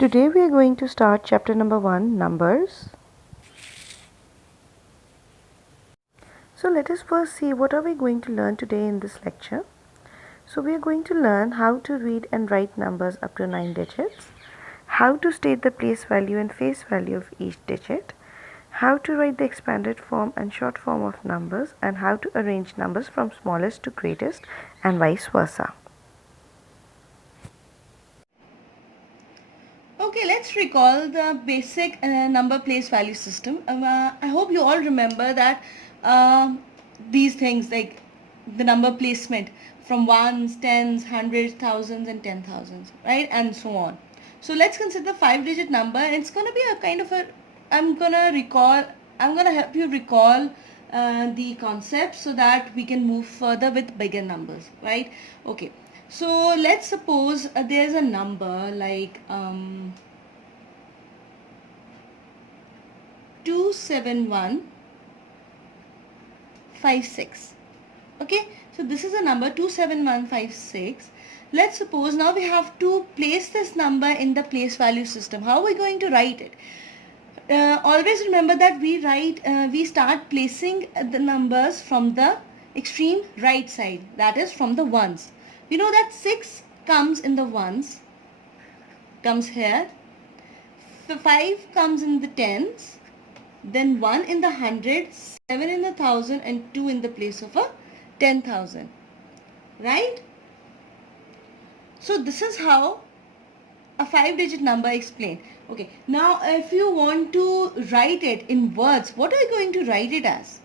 Today we are going to start chapter number 1, numbers. So let us first see what are we going to learn today in this lecture. So we are going to learn how to read and write numbers up to 9 digits, how to state the place value and face value of each digit, how to write the expanded form and short form of numbers, and how to arrange numbers from smallest to greatest and vice versa. Okay, let's recall the basic number place value system. I hope you all remember that these things like the number placement from ones, tens, hundreds, thousands and 10,000s, right? And so on. So let's consider 5-digit number. It's going to be a kind of a, I'm going to help you recall the concept so that we can move further with bigger numbers, right? Okay. So let's suppose there's a number like 27156. Okay, so this is a number 27156. Let's suppose now we have to place this number in the place value system. How are we going to write it? Always remember that we start placing the numbers from the extreme right side, that is from the ones. We know that 6 comes in the ones, comes here. 5 comes in the tens, then 1 in the 100, 7 in the 1000 and 2 in the place of a 10,000, right? So this is how a 5-digit number explained. Okay, now if you want to write it in words, what are you going to write it as?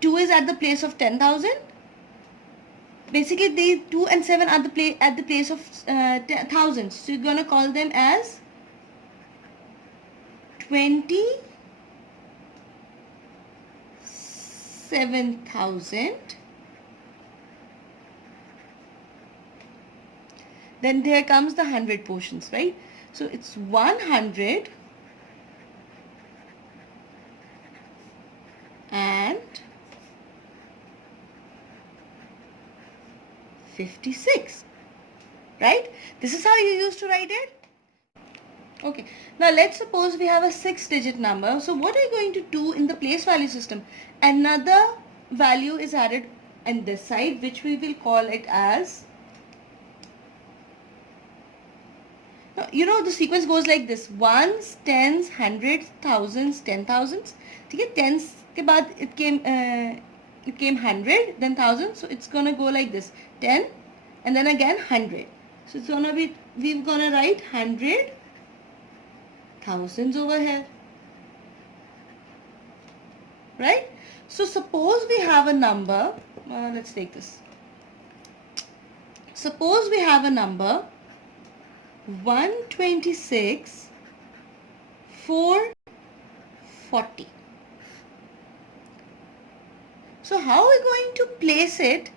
2 is at the place of 10,000. Basically the 2 and 7 are at the place of thousands. So you're going to call them as 27,000. Then there comes the 100 portions, right? So it's 100 and 56, right? This is how you used to write it. Okay, now let's suppose we have a 6-digit number. So what are you going to do in the place value system? Another value is added on this side, which we will call it as, you know, the sequence goes like this: ones, tens, hundreds, thousands, 10,000s. ठीक है, tens के बाद it came 100, then 1000. So it's gonna go like this: 10 and then again 100. So it's gonna be, we're gonna write 100 thousands over here, right? So suppose we have a number. Let's take this. Suppose we have a number 126 440. So how are we going to place it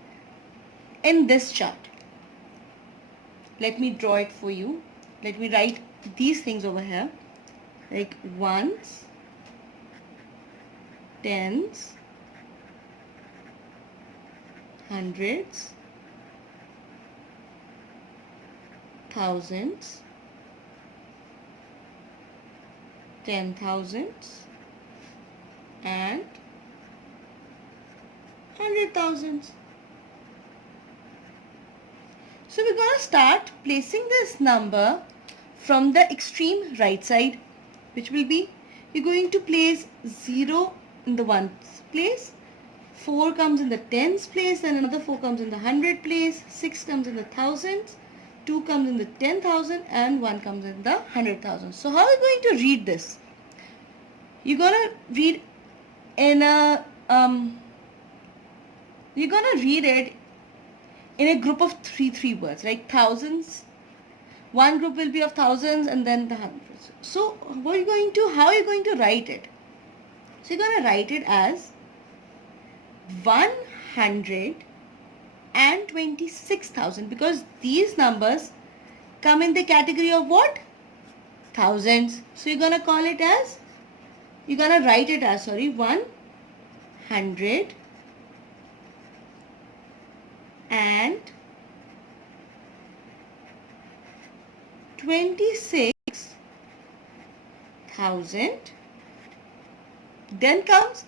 in this chart? Let me draw it for you. Let me write these things over here, like ones, tens, hundreds, thousands, 10,000s and 100,000s. So we're going to start placing this number from the extreme right side, which will be, you're going to place 0 in the ones place, 4 comes in the tens place, then another 4 comes in the 100 place, 6 comes in the thousands, 2 comes in the 10,000 and 1 comes in the 100,000. So how are you going to read this? You're going to read in a you're going to read it in a group of three words, like thousands. One group will be of thousands and then the hundreds. So how are you going to write it? So you're going to write it as 126,000, because these numbers come in the category of what? Thousands. So you're going to write it as 100 and 26,000. Then comes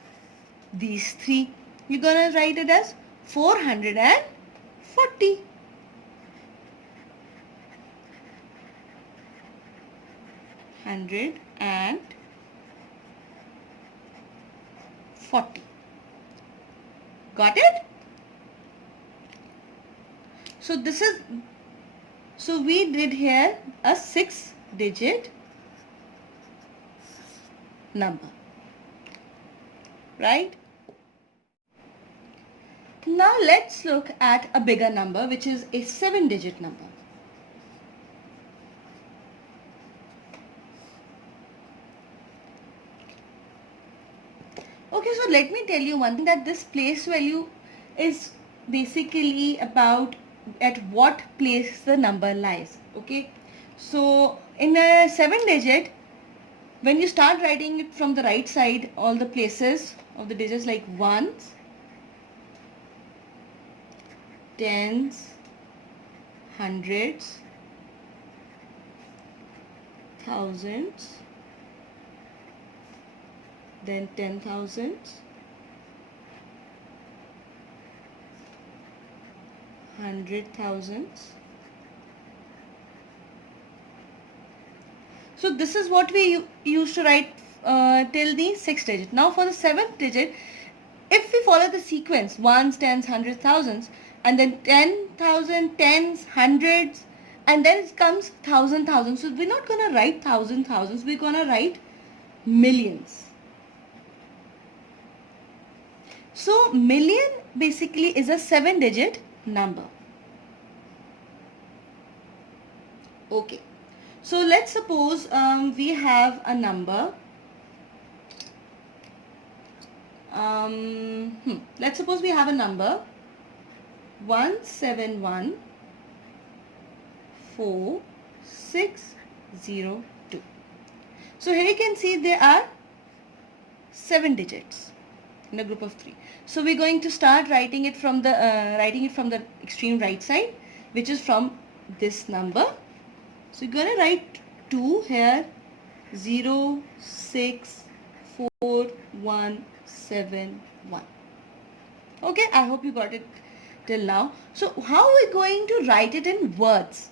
these three. You're gonna write it as 440. Hundred and 40. Got it? So we did here a 6-digit number, right? Now let's look at a bigger number, which is a 7-digit number. Okay, so let me tell you one thing, that this place value is basically about at what place the number lies. Okay, so in a 7-digit, when you start writing it from the right side, all the places of the digits like ones, tens, hundreds, thousands, then 10,000s, hundred thousands. So this is what we used to write till the 6th digit. Now for the 7th digit, if we follow the sequence, ones, tens, hundreds, thousands, and then 10,000, tens, hundreds, and then it comes thousand, thousands. So we're not gonna write thousand, thousands. We're gonna write millions. So million basically is a 7-digit number. Okay. So let's suppose we have a number. Let's suppose we have a number 1714,602. So here you can see there are 7 digits in a group of 3. So we're going to start writing it from the extreme right side, which is from this number. So you're gonna write 2 here, 0, 6, 4, 1, 7, 1. Okay, I hope you got it till now. So how are we going to write it in words?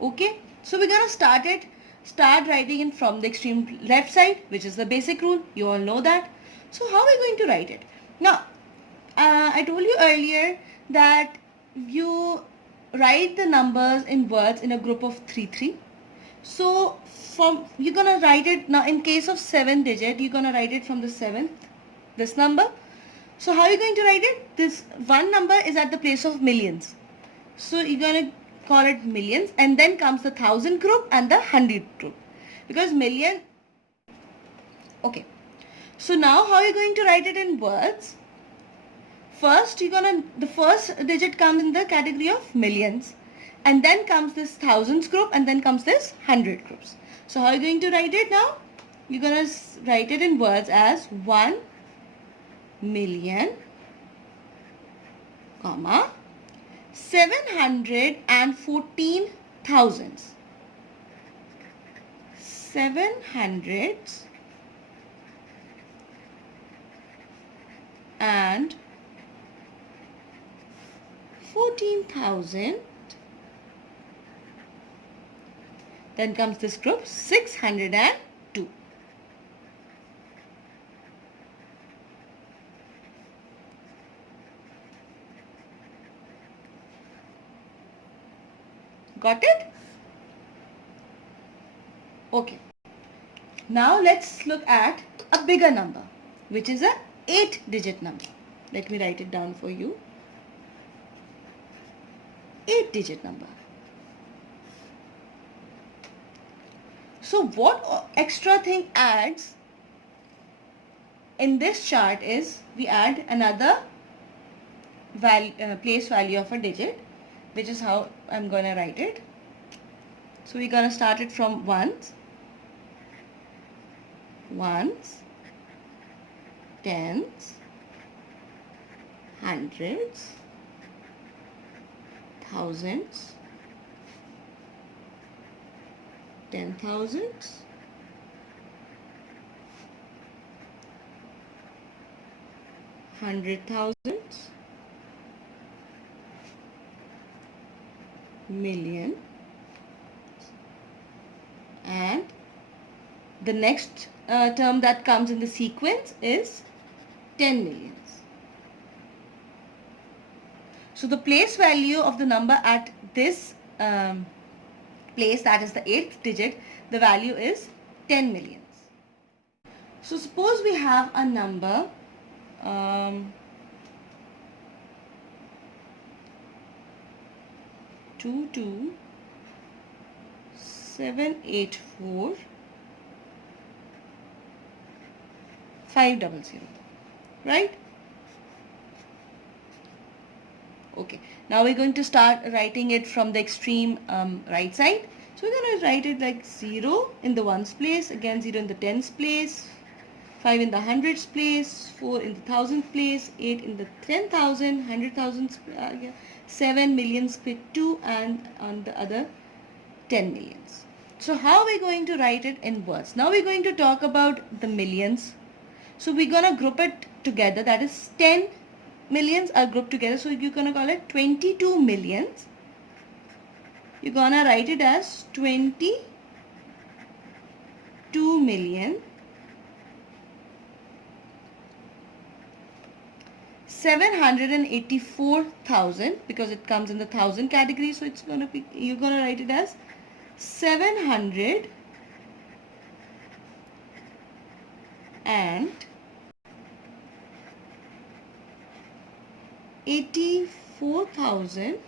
Okay, so we're gonna start writing it from the extreme left side, which is the basic rule. You all know that. So how are we going to write it? Now, I told you earlier that you write the numbers in words in a group of 3. So you're gonna write it now in case of 7-digit, you're gonna write it from the 7th, this number. So how are you going to write it? This one number is at the place of millions. So you're gonna call it millions, and then comes the 1,000 group and the 100 group, because million. Okay. So now how are you going to write it in words? First, the first digit comes in the category of millions, and then comes this thousands group, and then comes this 100 groups. So how are you going to write it now? You're going to write it in words as 1 million, comma, 714 thousands. 700 and 14,000. Then comes this group 602. Got it? Okay. Now let's look at a bigger number, which is a 8-digit number. Let me write it down for you. 8-digit number. So what extra thing adds in this chart is we add another place value of a digit, which is how I'm going to write it. So we're going to start it from ones, tens, hundreds, thousands, 10,000s, hundred thousands, million, and the next term that comes in the sequence is 10 millions. So the place value of the number at this place, that is the 8th digit, the value is 10 millions. So suppose we have a number 22784 500, right? Okay, now we're going to start writing it from the extreme right side. So we're going to write it like 0 in the ones place, again 0 in the tens place, 5 in the hundreds place, 4 in the thousandth place, 8 in the 10,000, 100,000, 7 millions split 2, and on the other 10 millions. So how are we going to write it in words? Now we're going to talk about the millions. So we're going to group it together, that is 10 millions are grouped together. So you're going to call it 22 millions. You're going to write it as 22 million 784,000, because it comes in the thousand category, so it's going to be, you're going to write it as 700 and 84,000,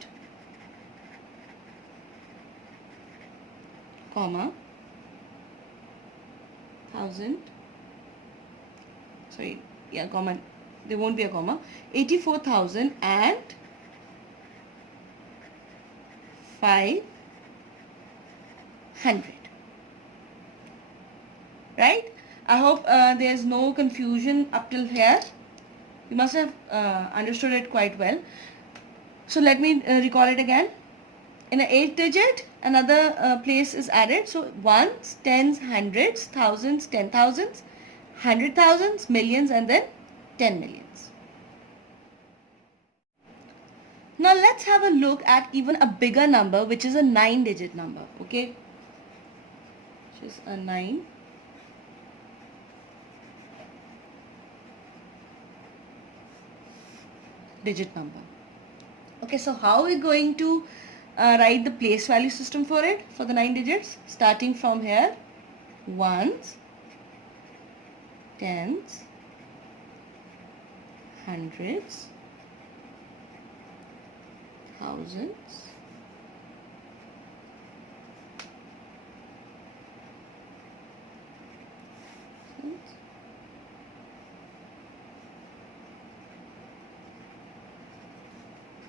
comma, comma, there won't be a comma, 84,000 and 500, right? I hope there's no confusion up till here. You must have understood it quite well. So let me recall it again. In an 8th digit, another place is added. So ones, tens, hundreds, thousands, 10,000s, 100,000s, millions, and then 10 millions. Now let's have a look at even a bigger number, which is a 9-digit number, okay? Which is a 9-digit number. Okay, so how are we going to write the place value system for it, for the 9 digits? Starting from here, ones, tens, hundreds, thousands,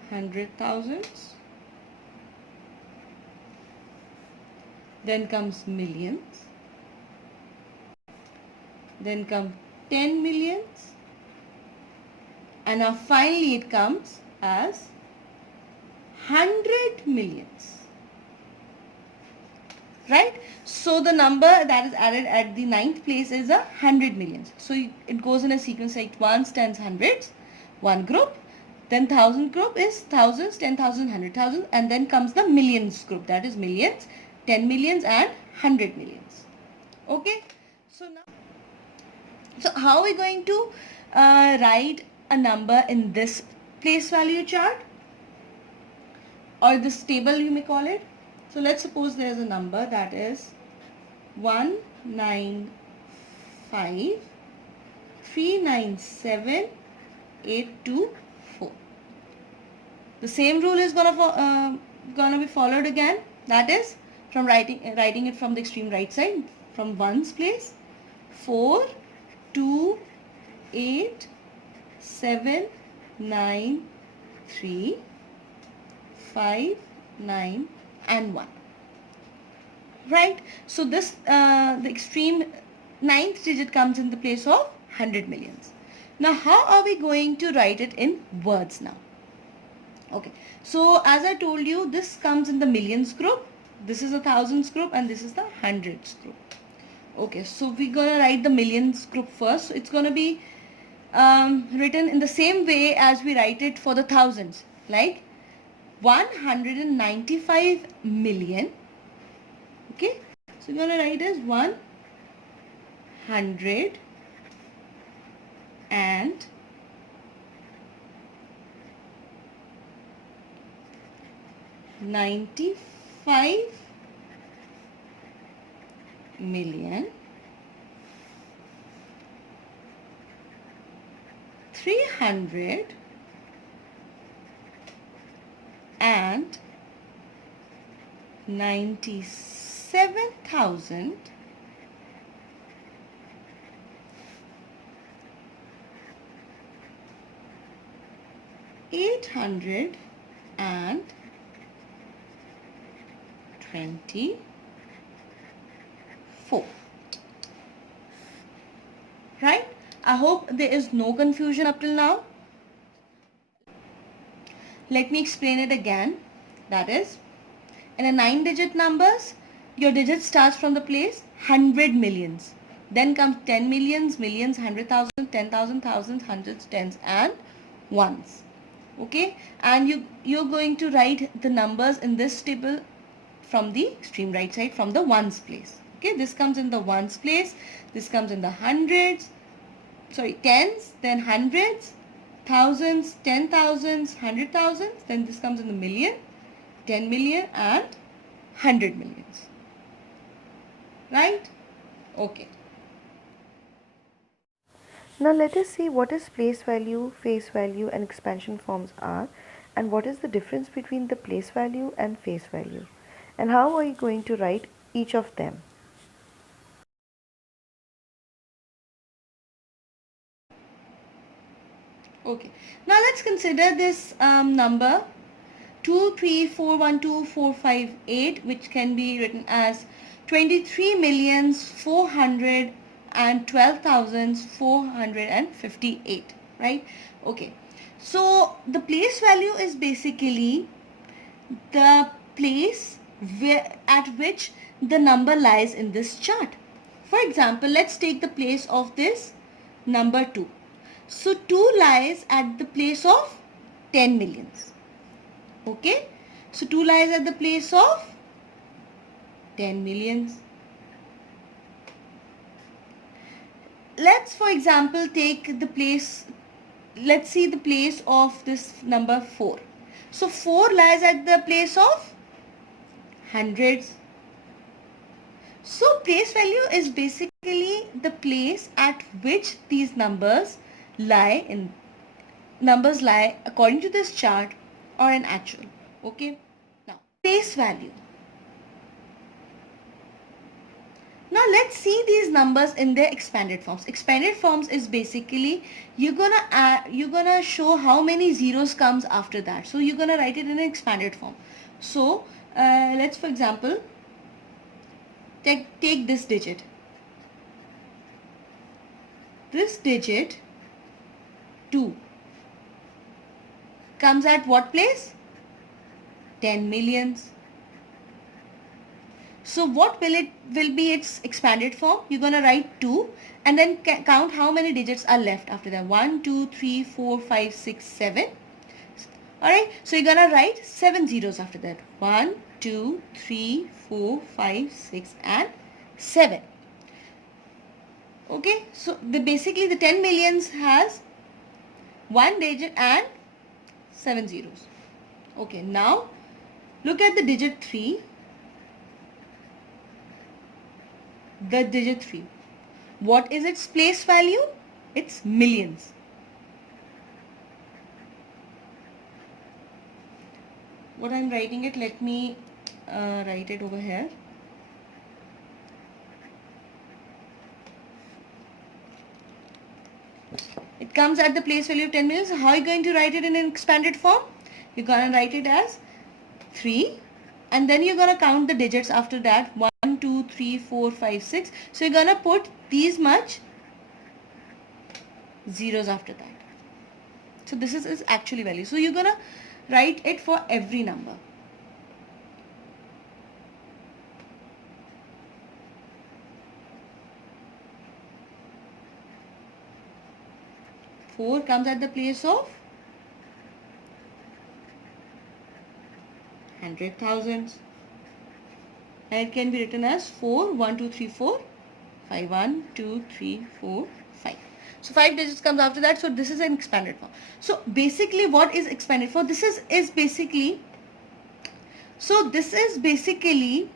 hundred thousands, then comes millions, then come 10 millions, and now finally it comes as 100 millions, right? So the number that is added at the 9th place is 100 millions. So it goes in a sequence like ones, tens, hundreds, one group. Then thousand group is thousands, 10,000, 100,000, and then comes the millions group, that is millions, 10 millions and 100 millions. Okay, so how are we going to write a number in this place value chart, or this table you may call it? So let's suppose there's a number that is 195,397,824. The same rule is gonna be followed again. That is, from writing it from the extreme right side, from ones place, 4, 2, 8, 7, 9, 3, 5, 9, and 1. Right? So this the extreme 9th digit comes in the place of 100 millions. Now how are we going to write it in words now? Okay, so as I told you, this comes in the millions group. This is the thousands group and this is the hundreds group. Okay, so we're gonna write the millions group first. So it's gonna be written in the same way as we write it for the thousands, like 195 million. Okay, so we're gonna write as 100 and 95 million 300 and 97,000 824. Right? I hope there is no confusion up till now. Let me explain it again. That is, in a 9-digit numbers, your digit starts from the place 100 millions. Then comes 10 millions, millions, 100,000, 10,000, thousands, hundreds, tens and ones. Okay, and you're going to write the numbers in this table from the extreme right side, from the ones place. Okay, this comes in the ones place, this comes in the hundreds, sorry, tens, then hundreds, thousands, 10,000s, 100,000s, then this comes in the million, 10 million and 100 millions. Right? Okay. Now let us see what is place value, face value and expansion forms are, and what is the difference between the place value and face value, and how are you going to write each of them. Okay. Now let's consider this number 2341248, which can be written as 23,412,458, right? Okay. So the place value is basically the place at which the number lies in this chart. For example, let's take the place of this number 2. So 2 lies at the place of 10 millions. Okay, so 2 lies at the place of 10 millions. Let's for example take the place, let's see the place of this number 4. So 4 lies at the place of hundreds. So place value is basically the place at which these numbers lie according to this chart or an actual. Okay, now place value. Now let's see these numbers in their expanded forms. Expanded forms is basically you're gonna show how many zeros comes after that. So you're gonna write it in an expanded form. So let's for example take this digit. This digit 2 comes at what place? 10 millions. So what will be its expanded form? You're going to write 2 and then count how many digits are left after that. 1, 2, 3, 4, 5, 6, 7. Alright, so you're going to write 7 zeros after that. 1, 2, 3, 4, 5, 6 and 7. Okay, so basically the 10 millions has 1 digit and 7 zeros. Okay, now look at the digit 3. The digit 3. What is its place value? It's millions. What I'm writing it, let me write it over here. It comes at the place value of 10 million. So how are you going to write it in an expanded form? You're going to write it as 3 and then you're going to count the digits after that. 1, 2, 3, 4, 5, 6. So you're going to put these much zeros after that. So this is actually value. So you're going to write it for every number. 4 comes at the place of 100,000, and it can be written as 4, 1, 2, 3, 4, 5, 1, 2, 3, 4, 5. So 5 digits comes after that. So this is an expanded form. So basically what is expanded form? This is basically, so this is basically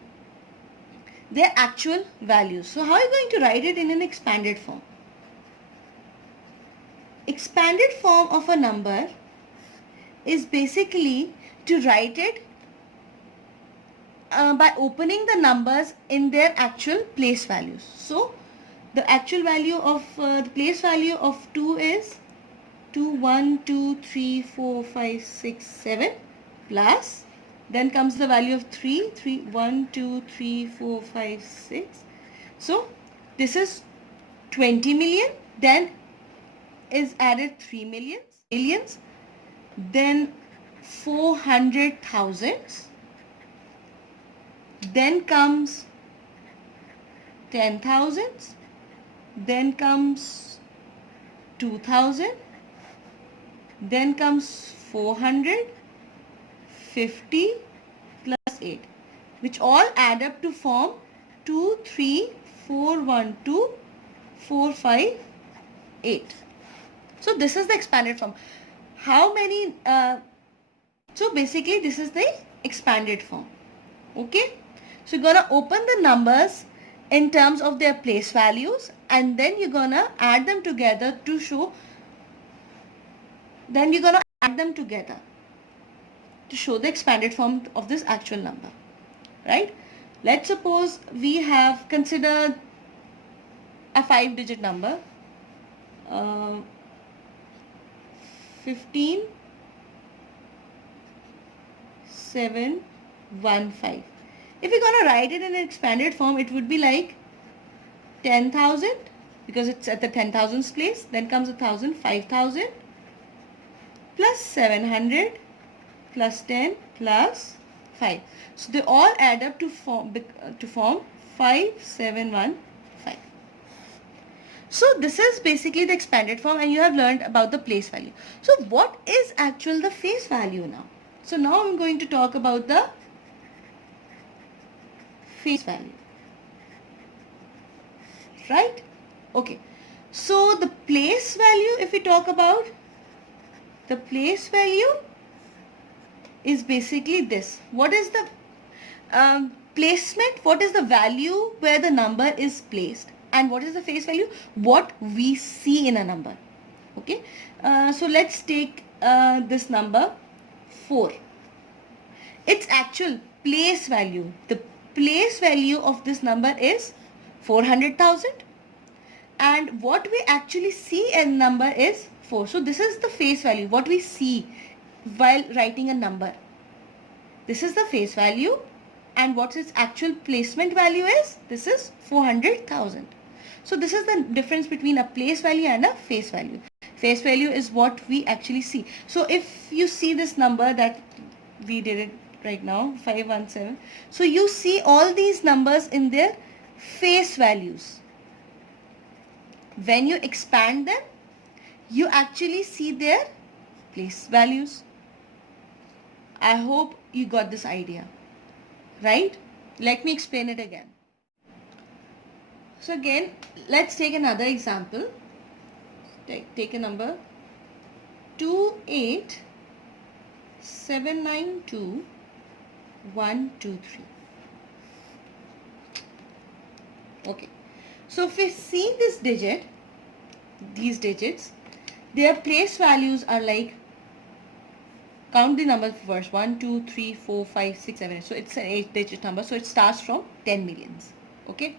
their actual values. So how are you going to write it in an expanded form? Expanded form of a number is basically to write it by opening the numbers in their actual place values. So the actual value of the place value of 2 is 2, 1, 2, 3, 4, 5, 6, 7 plus, then comes the value of 3, 3, 1, 2, 3, 4, 5, 6. So this is 20 million, then is added 3 millions, then 400,000, then comes 10,000, then comes 2,000, then comes 450 plus 8, which all add up to form 2, 3, 4, 1, 2, 4, 5, 8. So this is the expanded form. How many? So basically this is the expanded form. Okay. So you're gonna open the numbers in terms of their place values, and then you're gonna add them together to show. Then you're gonna add them together to show the expanded form of this actual number, right? Let's suppose we have considered a 5-digit number, 15,715. If we're gonna write it in an expanded form, it would be like 10,000, because it's at the 10,000s place. Then comes 1,000, 5,000 plus 700 plus 10 plus 5. So they all add up to form 5715. So this is basically the expanded form, and you have learned about the place value. So what is actual the face value now? So now I'm going to talk about the face value. Right? Okay. So the place value, if we talk about, the place value is basically this. What is the placement? What is the value where the number is placed? And what is the face value? What we see in a number. Okay. So let's take this number 4. Its actual place value. The place value of this number is 400,000. And what we actually see in number is 4. So this is the face value, what we see while writing a number. This is the face value, and what its actual placement value is, this is 400,000. So this is the difference between a place value and a face value. Face value is what we actually see. So if you see this number that we did it right now, 517, so you see all these numbers in their face values. When you expand them, you actually see their place values. I hope you got this idea, right? Let me explain it again. So again, let's take another example. Take a number 28792,123. Okay. So if we see this digit, these digits, their place values are like, count the numbers first, 1, 2, 3, 4, 5, 6, 7. So it's an 8-digit number. So it starts from 10 millions. Okay.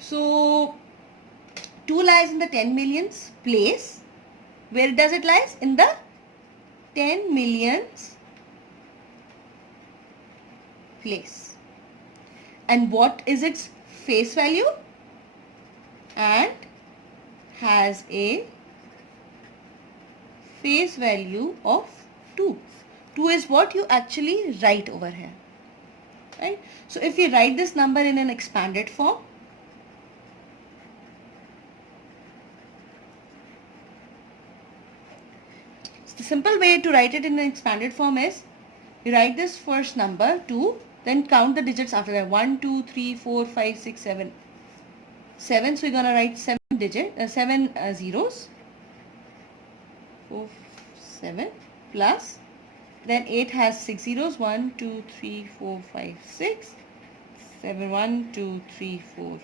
So 2 lies in the 10 millions place. Where does it lies? In the 10 millions place. And what is its face value? And has a face value of 2. 2 is what you actually write over here, right? So if we write this number in an expanded form, simple way to write it in an expanded form is, you write this first number 2, then count the digits after that. 1, 2, 3, 4, 5, 6, 7. 7, so you're going to write 7 zeros. 4, 7 plus, then 8 has 6 zeros. 1, 2, 3, 4, 5, 6. 7, 1, 2, 3, 4,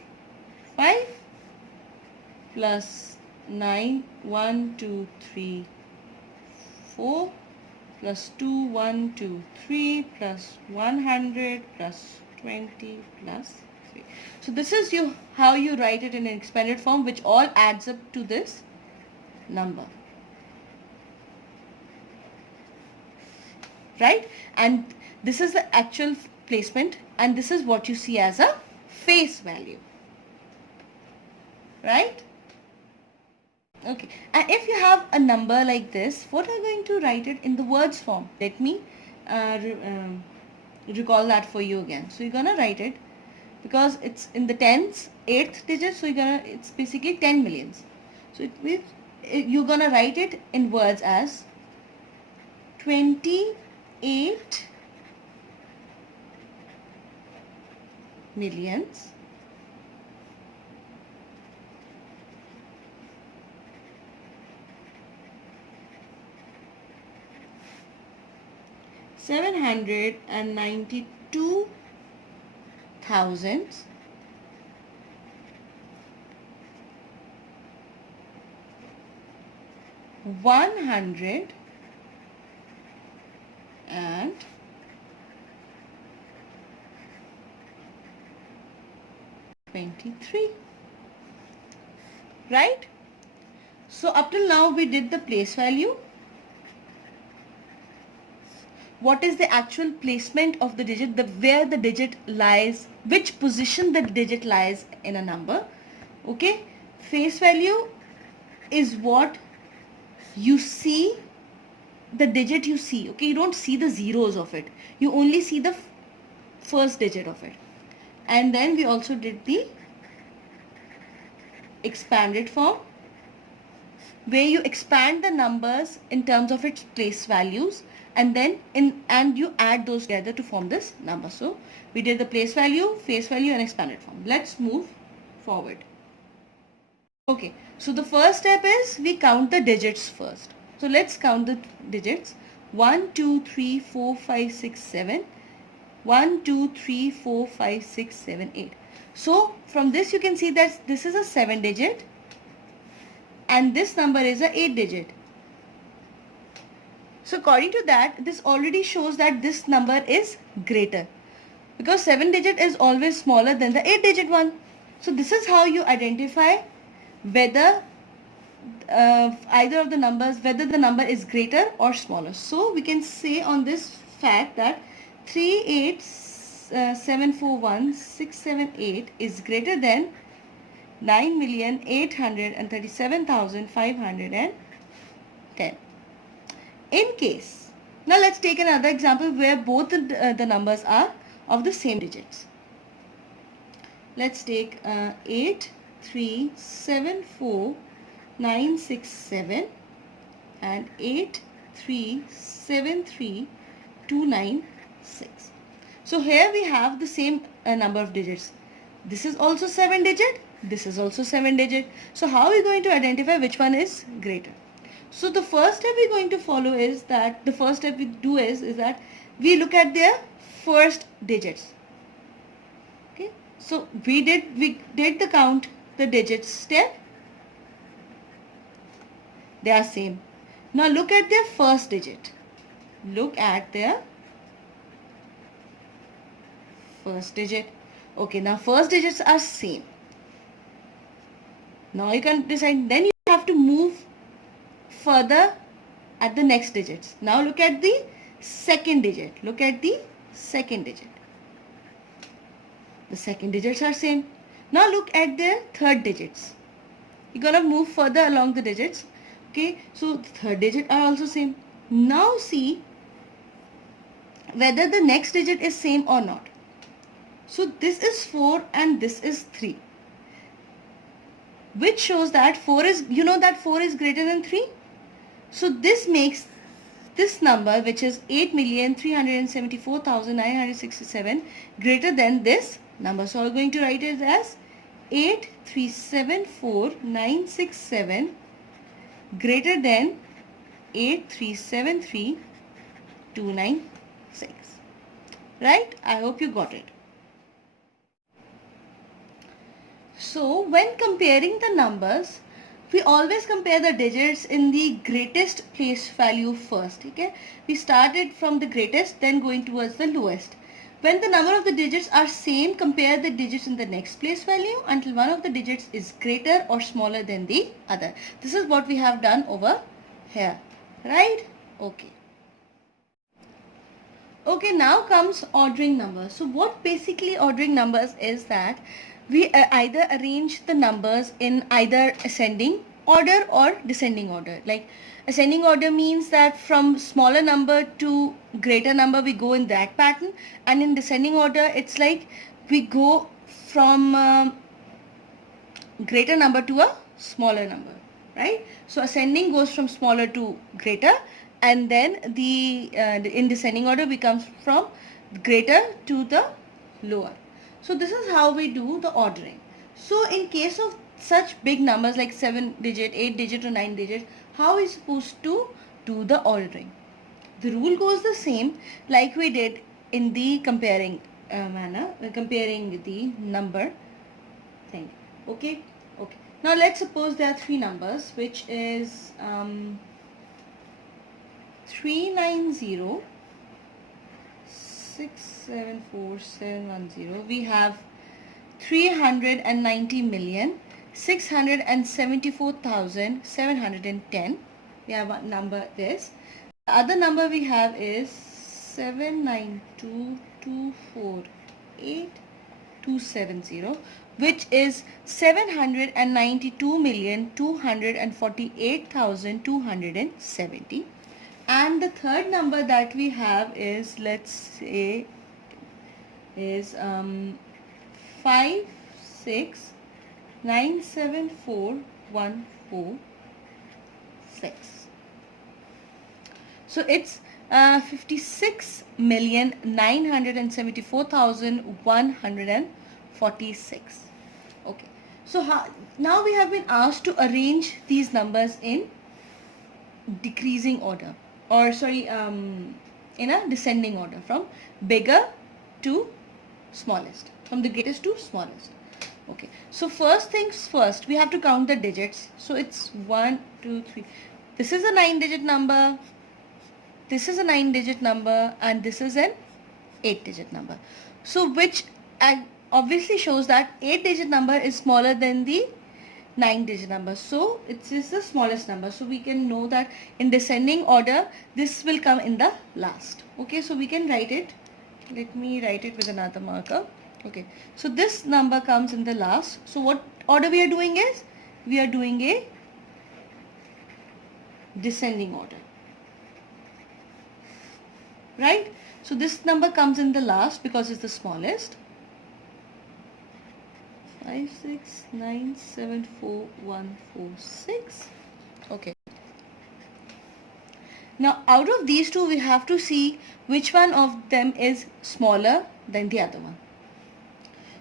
5 plus 9, 1, 2, 3, 4 plus 2, 1, 2, 3 plus 100 plus 20 plus 3. So this is how you write it in an expanded form, which all adds up to this number. Right? And this is the actual placement, and this is what you see as a face value. Right? Okay, and if you have a number like this, what are you going to write it in the words form? Let me recall that for you again. So you're gonna write it, because it's in the tens, 8th digit, so it's basically 10 millions. So you're gonna write it in words as 28 millions 792,000 100 and 23. Right? So up till now we did the place value. What is the actual placement of the digit, where the digit lies, which position the digit lies in a number. Okay, face value is what you see, the digit you see. Okay, you don't see the zeros of it, you only see the first digit of it. And then we also did the expanded form, where you expand the numbers in terms of its place values, and then you add those together to form this number. So we did the place value, face value, and expanded form. Let's move forward. Okay, so the first step is we count the digits first. So let's count the digits. 1, 2, 3, 4, 5, 6, 7. 1, 2, 3, 4, 5, 6, 7, 8. So from this you can see that this is a 7 digit and this number is a 8 digit. So according to that, this already shows that this number is greater, because 7 digit is always smaller than the 8 digit one. So this is how you identify whether either of the numbers, whether the number is greater or smaller. So we can say on this fact that 38741,678 is greater than 9,837,510. In case, now let's take another example where both the numbers are of the same digits. Let's take 8374967 and 8373296. So here we have the same number of digits. This is also 7 digit, this is also 7 digit. So how are we going to identify which one is greater? So the first step we're going to follow is that the first step we do is that we look at their first digits. Okay, so we did the count the digits step. They are same. Now look at their first digit. Look at their first digit. Okay, now first digits are same. Now you can decide, then you have to move further at the next digits. Now look at the second digit. Look at the second digit. The second digits are same. Now look at their third digits. You're gonna move further along the digits. Okay, so the third digit are also same. Now see whether the next digit is same or not. So this is 4 and this is 3, which shows that 4 is, you know that 4 is greater than 3. So this makes this number, which is 8,374,967, greater than this number. So we're going to write it as 8,374,967 greater than 8,373,296. Right? I hope you got it. So when comparing the numbers, we always compare the digits in the greatest place value first. Okay? We started from the greatest, then going towards the lowest. When the number of the digits are same, compare the digits in the next place value until one of the digits is greater or smaller than the other. This is what we have done over here. Right? Okay. Okay, now comes ordering numbers. So what basically ordering numbers is that we either arrange the numbers in either ascending order or descending order. Like ascending order means that from smaller number to greater number we go in that pattern, and in descending order it's like we go from greater number to a smaller number, right? So ascending goes from smaller to greater, and then in descending order becomes from greater to the lower. So this is how we do the ordering. So in case of such big numbers like 7 digit, 8 digit or 9 digit, how are we supposed to do the ordering? The rule goes the same like we did in the comparing manner, comparing the number thing. Okay. Now let's suppose there are three numbers, which is 390 674,710. We have 390,674,710. We have one number this. The other number we have is 792,248,270, which is 792,248,270. And the third number that we have is, let's say, is 56974,146. So it's 56,974,146. Okay. So now we have been asked to arrange these numbers in decreasing order, or sorry, in a descending order from bigger to smallest, from the greatest to smallest. Okay. So first things first, we have to count the digits. So it's 1, 2, 3. This is a 9-digit number. This is a 9-digit number, and this is an 8-digit number. So which obviously shows that 8-digit number is smaller than the 9-digit number. So it is the smallest number. So we can know that in descending order, this will come in the last. Okay, so we can write it. Let me write it with another marker. Okay, so this number comes in the last. So what order we are doing is, we are doing a descending order. Right? So this number comes in the last because it's the smallest. 56974,146. Okay. Now out of these two, we have to see which one of them is smaller than the other one.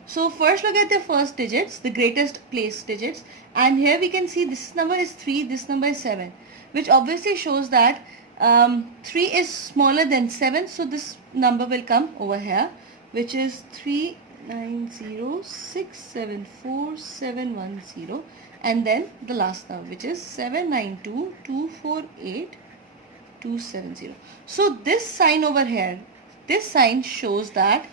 So first look at the first digits, the greatest place digits, and here we can see this number is 3, this number is 7, which obviously shows that 3 is smaller than 7, so this number will come over here, which is 390,674,710, and then the last number, which is 792,248,270. So this sign over here, this sign shows that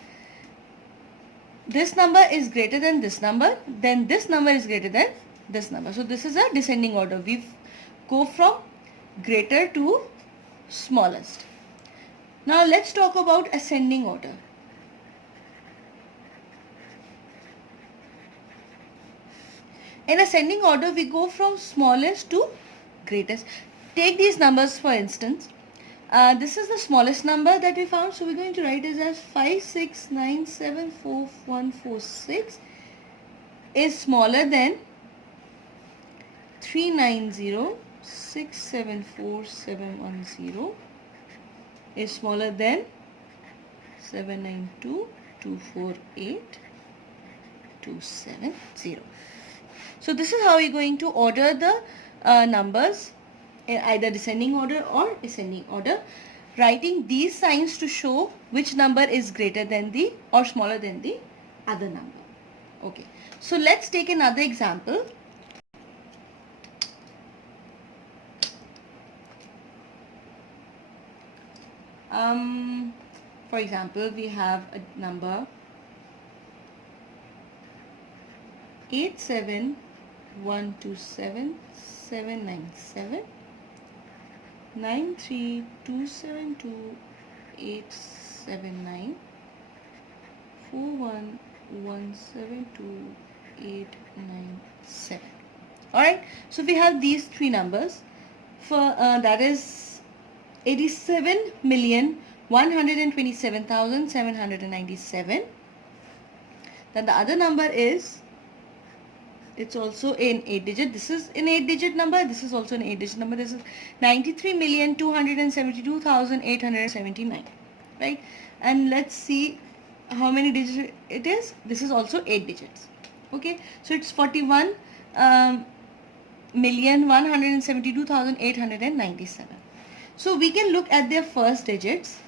this number is greater than this number, then this number is greater than this number. So this is a descending order. We go from greater to smallest. Now let's talk about ascending order. In ascending order, we go from smallest to greatest. Take these numbers for instance. This is the smallest number that we found, so we're going to write it as 56974,146 is smaller than 390,674,710, is smaller than 792,248,270. So this is how we're going to order the numbers in either descending order or ascending order, writing these signs to show which number is greater than the or smaller than the other number. Okay, so let's take another example. For example, we have a number 87127,797, 93272879, 41172897. Alright, so we have these three numbers for that is 87,127,797. Then the other number is, it's also in 8 digit. This is an 8 digit number. This is also an 8 digit number. This is 93,272,879. Right? And let's see how many digits it is. This is also 8 digits. Okay. So it's 41,172,897. So we can look at their first digits.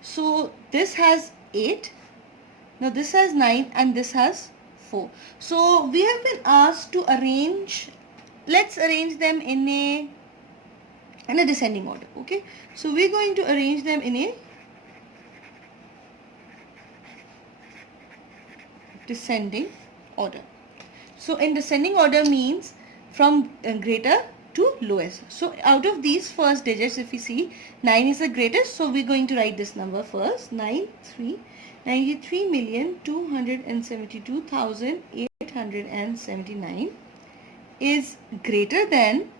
So this has 8. Now this has 9 and this has 4. So we have been asked to arrange, let's arrange them in a descending order. Okay, so we're going to arrange them in a descending order. So in descending order means from greater to lowest. So out of these first digits, if we see 9 is the greatest, so we're going to write this number first. 93,272,879 is greater than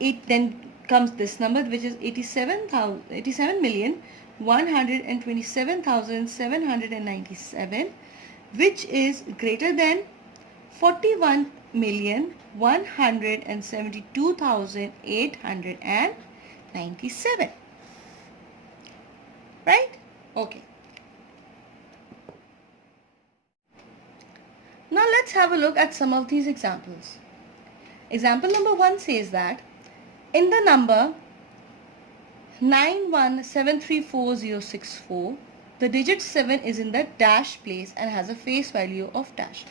8. Then comes this number, which is 87,127,797, which is greater than 41,172,897. Right? Okay. Now let's have a look at some of these examples. Example number 1 says that in the number 91734064, the digit 7 is in the dash place and has a face value of dash.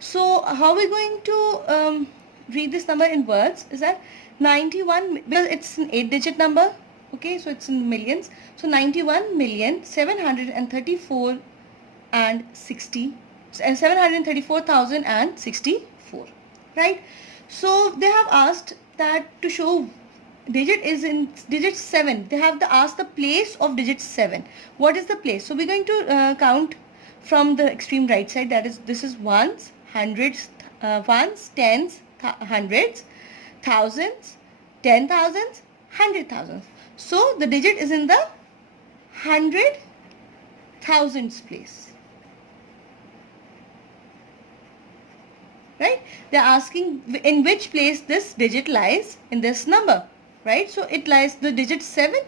So how are we going to read this number in words is that 91, because it's an 8 digit number, okay, so it's in millions, so 91,734,064, right? So they have asked that to show digit is in digit 7. They have asked the place of digit 7. What is the place? So we're going to count from the extreme right side. That is, this is ones, hundreds, ones, tens, hundreds, thousands, 10,000s, 100,000s. So the digit is in the 100,000s place. Right? They are asking in which place this digit lies in this number. Right? So it lies, the digit 7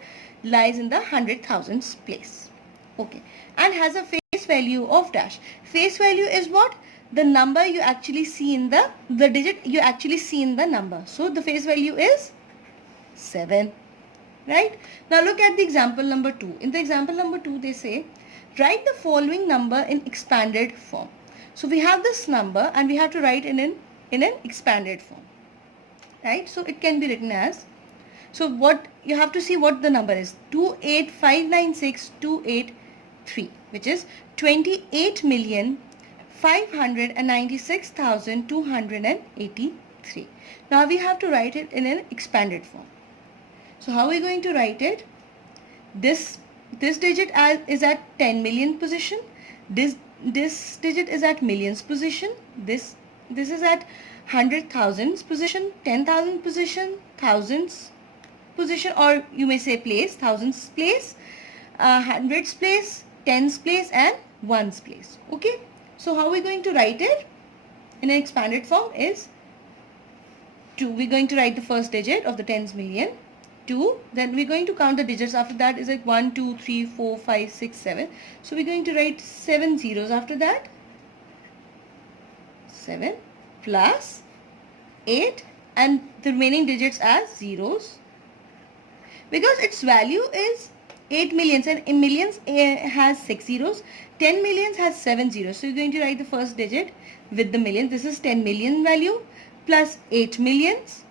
lies in the 100,000s place. Okay. And has a face value of dash. Face value is what? The number you actually see in the digit you actually see in the number. So the face value is 7. Right? Now look at the example number 2. In the example number 2 they say, write the following number in expanded form. So we have this number and we have to write in an expanded form. Right? So it can be written as, so what you have to see what the number is, 28596,283, which is 28,596,283. Now we have to write it in an expanded form. So how are we going to write it? This digit is at 10 million position. This digit is at millions position. This is at 100,000s position, 10,000 position, thousands position, or you may say place, thousands place, hundreds place, tens place, and ones place. Okay. So how are we going to write it in an expanded form is 2. We're going to write the first digit of the tens million. 2. Then we're going to count the digits. After that is like 1, 2, 3, 4, 5, 6, 7. So we're going to write 7 zeros after that. 7 plus 8 and the remaining digits as zeros, because its value is 8 millions and in millions has 6 zeros, 10 millions has 7 zeros. So you're going to write the first digit with the million. This is 10 million value plus 8 millions,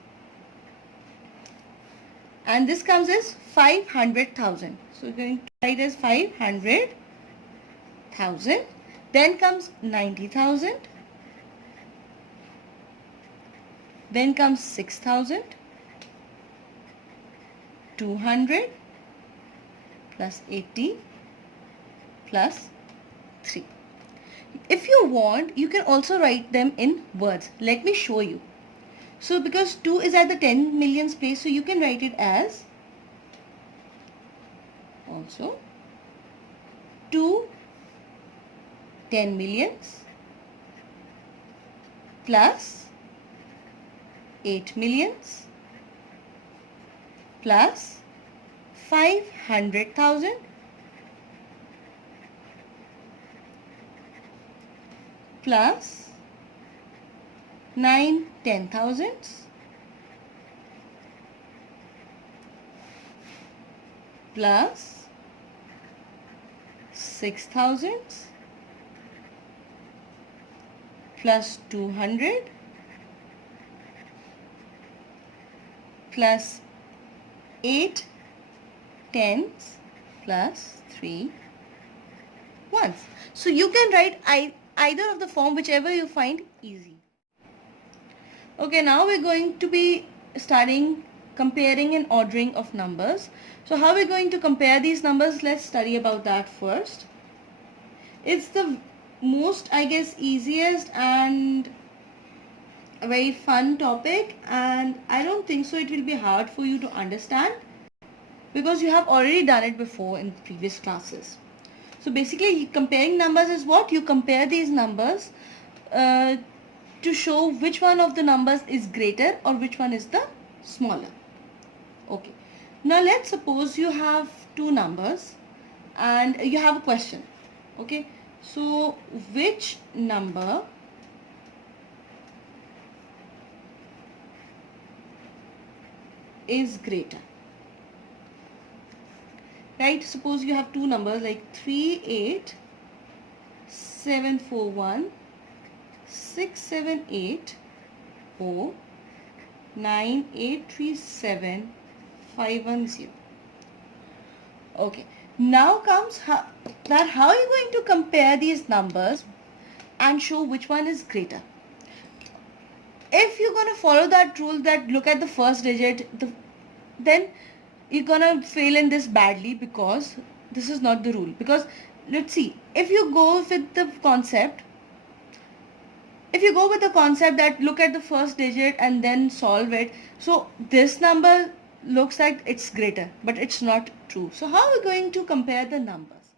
and this comes as 500,000. So we're going to write as 500,000. Then comes 90,000. Then comes 6,000. 200 plus 80 plus 3. If you want, you can also write them in words. Let me show you. So because 2 is at the 10 millions place, so you can write it as also 2 10 millions plus 8 millions plus 500,000 plus 9 10,000 plus 6,000 plus 200 plus 8 tens plus 3 ones. So you can write either of the form, whichever you find easy. Okay, now we're going to be studying comparing and ordering of numbers. So how we're going to compare these numbers, let's study about that first. It's the most, I guess, easiest and a very fun topic, and I don't think so it will be hard for you to understand because you have already done it before in previous classes. So basically comparing numbers is what? You compare these numbers to show which one of the numbers is greater or which one is the smaller. Okay. Now let's suppose you have two numbers and you have a question. Okay. So which number is greater? Right? Suppose you have two numbers like 38741 678 or 9837 510. Okay, now comes how are you going to compare these numbers and show which one is greater? If you're going to follow that rule that look at the first digit, then you're going to fail in this badly, because this is not the rule. Because let's see, if you go with the concept that look at the first digit and then solve it, so this number looks like it's greater, but it's not true. So how are we going to compare the numbers?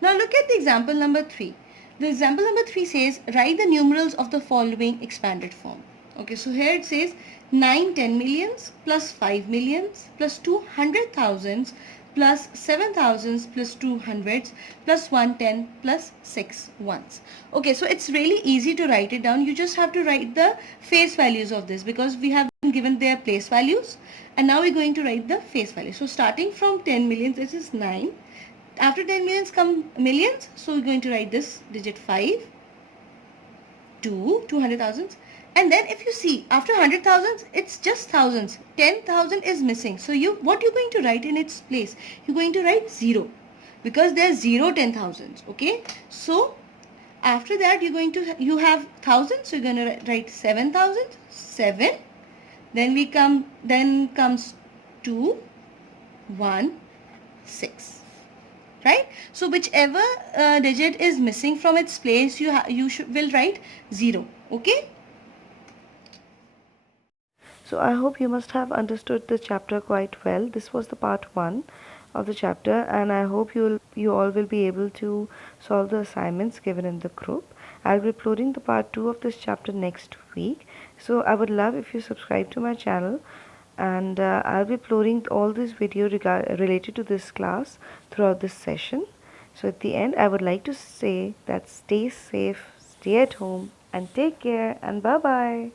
Now look at the example number 3. The example number 3 says write the numerals of the following expanded form. Okay, so here it says 9 10 millions plus 5 millions plus 200,000 plus 7,000 plus 200s plus 110 plus 6 ones. Okay, so it's really easy to write it down. You just have to write the face values of this, because we have been given their place values, and now we're going to write the face value. So starting from 10 millions, this is 9. After 10 millions come millions, so we're going to write this digit 5, 2, 200,000. And then if you see, after 100,000, it's just thousands. 10,000 is missing. So what you're going to write in its place? You're going to write 0, because there's 0 10,000s. Okay. So after that, you have thousands. So you're going to write 7,000, 7. Then comes 2, 1, 6. Right? So whichever digit is missing from its place, you will write 0. Okay? So I hope you must have understood the chapter quite well. This was the part 1 of the chapter, and I hope you all will be able to solve the assignments given in the group. I'll be uploading the part 2 of this chapter next week. So I would love if you subscribe to my channel and I'll be uploading all this video related to this class throughout this session. So at the end, I would like to say that stay safe, stay at home, and take care, and bye bye.